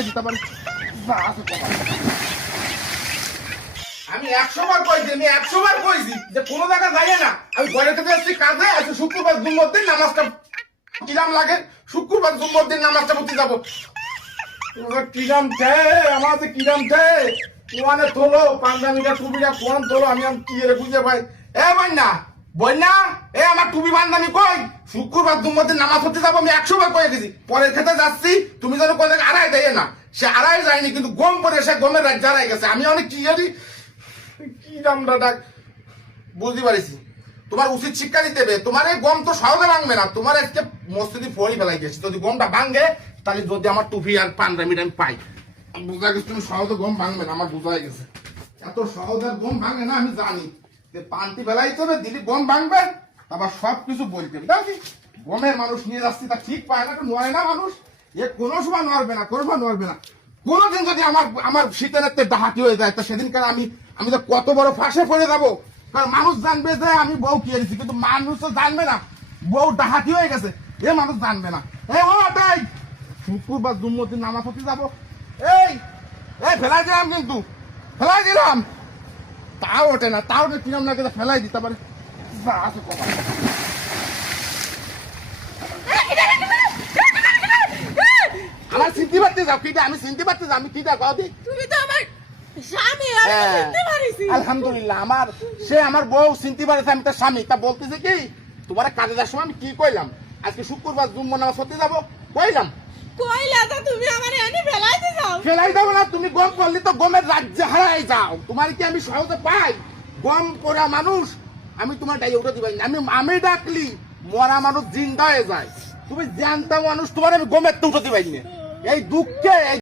আমি 100 বার কইছি, আমি 100 বার কইছি যে কোনো জায়গা যাই না। আমি ঘরে থেকে আসছি কাজে, আজকে শুক্রবার জুম্মার দিন নামাজটা কিরাম লাগে, শুক্রবার জুম্মার দিন নামাজটা পড়তে যাবো। কিরাম ঠে আমাদের কিরাম ঠে মানে তোলো পাঞ্জাবিটা টুপিটা কোন তোলো আমি কি রে বুঝে পাই। এ বন্যা বন্যা, এ আমার টুপি বান্ধানি কই? শুক্রবার জুম্মার দিন নামাজ পড়তে যাবো, আমি 100 বার কয়ে গেছি। পরের খেতে যাচ্ছি, তুমি যেন কোন জায়গায় আড়াই দেয় না, সে আড়াই যায়নি কিন্তু গম পরে সে গমের রাত জারাই গেছে। আমি অনেক কি জানি কি নামটা ডাক বুঝতে পারিছি। তোমার উচিত শিক্ষা দিতে হবে। তোমার এই গম তো সহজে ভাঙবে না, তোমার আজকে মসজিদে ফড়ি ফেলাই দিয়েছি। যদি গমটা ভাঙে তাহলে যদি আমার টুপি আর পাঞ্জাবিটা আমি পাই, বোঝা গেছে তুমি সহজে গম ভাঙবে না। আমার বোঝা গেছে এত সহজে গম ভাঙে না, আমি জানি যে পান্তি ফেলাইতে হবে, দিদি গম ভাঙবে, আবার সবকিছু বলতে হবে। দেখি গমের মানুষ নিয়ে যাচ্ছি তা ঠিক পায় না, নয় না মানুষ, এ কোনো সময় নড়বে না, কোনো সময় নড়বে না। কোনোদিন যদি আমার শীতের ডাহাতি হয়ে যায় তা সেদিনকার আমি তো কত বড় ফাঁসে পড়ে যাবো। কারণ মানুষ জানবে যে আমি বউ কি এনেছি, কিন্তু মানুষ তো জানবে না বউ ডাহাতি হয়ে গেছে, এ মানুষ জানবে না। এই ও তাই শুক্রবার জুম্মার দিন নামাজ পড়তে যাবো। এই এই ফেলাই দিলাম, কিন্তু ফেলাই দিলাম, তাও ওঠে না, তাও ওঠে কিরম না কিন্তু ফেলাই দিতে পারে। আমার চিনতে পারতে যাও কিটা, আমি চিনতে পারতে যাও, আমি কিটা কও দি। তুমি তো আমার স্বামী, আমি তো চিনতে পারিছি। আলহামদুলিল্লাহ, সে আমার বউ চিনতে পারেছে আমি তার স্বামী। তা বলতেছে কি তোমার কাজে যাওয়ার সময় আমি কি কইলাম, আজকে শুক্রবার জুম্মা নামাজ পড়তে যাবো কইলাম। কইলা তো তুমি আমার এনে ফেলাইতে যাও। ফেলাই দাও না, তুমি গম করলে তো গমের রাজ্যে হারাই যাও। তোমার কি আমি সহজে পাই? গম করা মানুষ আমি তোমার ডাই উঠে দিবাই না। আমি ডাকলি মরা মানুষ জিন্দা হয়ে যায়, তুমি জানতা মানুষ তোমার আমি গমের তো উঠে দিবাই না। এই দুঃখে